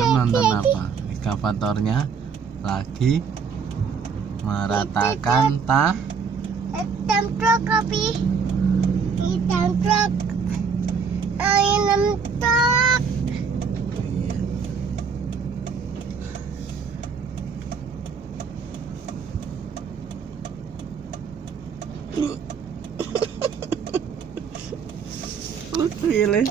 Nonton apa? Ekskavatornya lagi meratakan Hitam truk kopi. Hitam truk. Hitam truk. Iya. Lucu ya, Le.